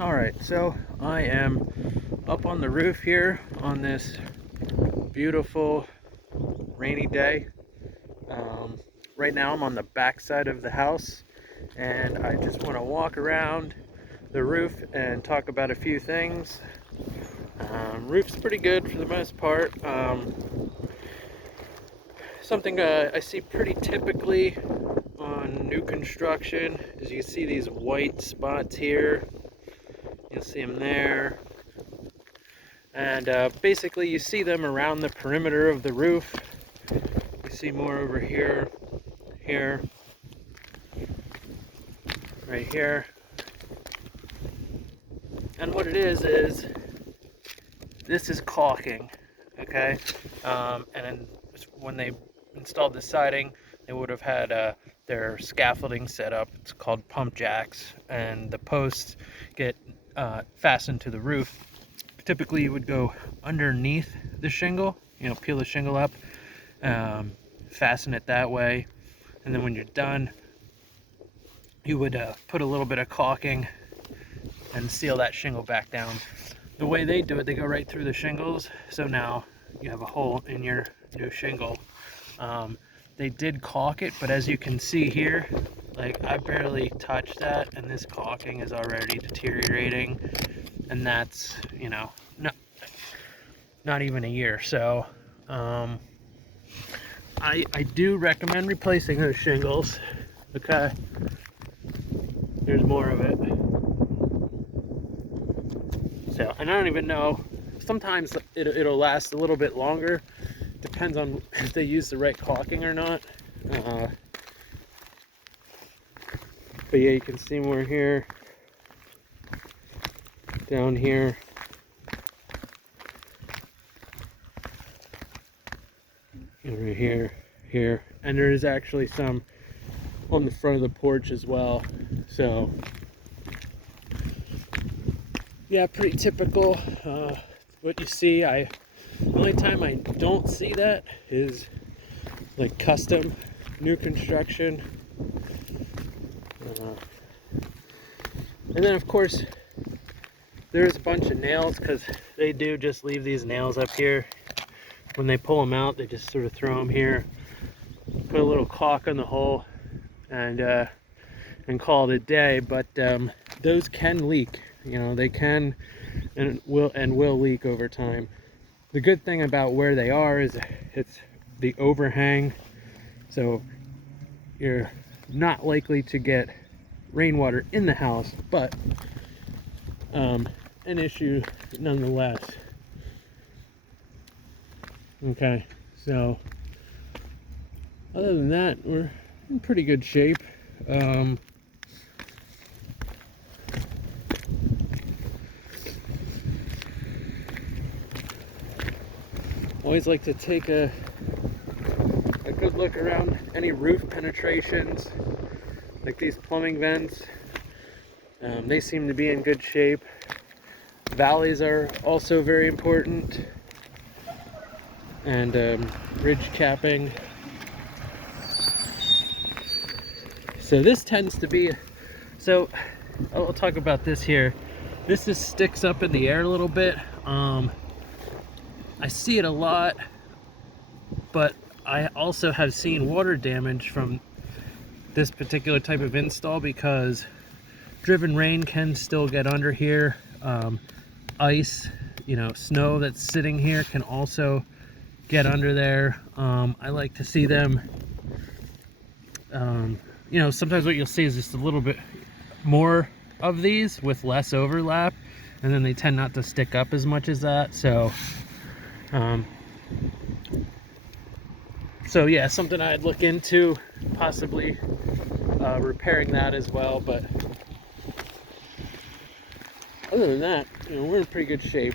Alright, so I am up on the roof here on this beautiful rainy day. Right now I'm on the back side of the house and I just want to walk around the roof and talk about a few things. Roof's pretty good for the most part. Something I see pretty typically on new construction is you see these white spots here. You'll see them there. And basically you see them around the perimeter of the roof. You see more over here, here, right here. And what it is this is caulking, okay? And then when they installed the siding, they would have had their scaffolding set up. It's called pump jacks, and the posts get fastened to the roof. Typically you would go underneath the shingle, peel the shingle up, fasten it that way, and then when you're done you would put a little bit of caulking and seal that shingle back down. The way they do it, they go right through the shingles, so now you have a hole in your new shingle. They did caulk it, but as you can see here, like, I barely touched that and this caulking is already deteriorating, and that's, not even a year. So I do recommend replacing those shingles. Okay, there's more of it. So, and I don't even know, sometimes it'll last a little bit longer. Depends on if they use the right caulking or not. But yeah, you can see more here, down here. Over here, here, and there is actually some on the front of the porch as well. So yeah, pretty typical. What you see, the only time I don't see that is like custom new construction. And then of course there's a bunch of nails, because they do just leave these nails up here. When they pull them out, they just sort of throw them here, put a little caulk on the hole, and call it a day. But those can leak. They can and will leak over time. The good thing about where they are is it's the overhang, so you're not likely to get rainwater in the house, but an issue nonetheless. Okay, so other than that, we're in pretty good shape. Always like to take a good look around any roof penetrations, like these plumbing vents. They seem to be in good shape. Valleys are also very important, and ridge capping. So this tends to be, so I'll talk about this here. This just sticks up in the air a little bit. I see it a lot, but I also have seen water damage from this particular type of install, because driven rain can still get under here. Ice, snow that's sitting here can also get under there. I like to see them, sometimes what you'll see is just a little bit more of these with less overlap, and then they tend not to stick up as much as that. So yeah, something I'd look into, possibly repairing that as well. But other than that, we're in pretty good shape.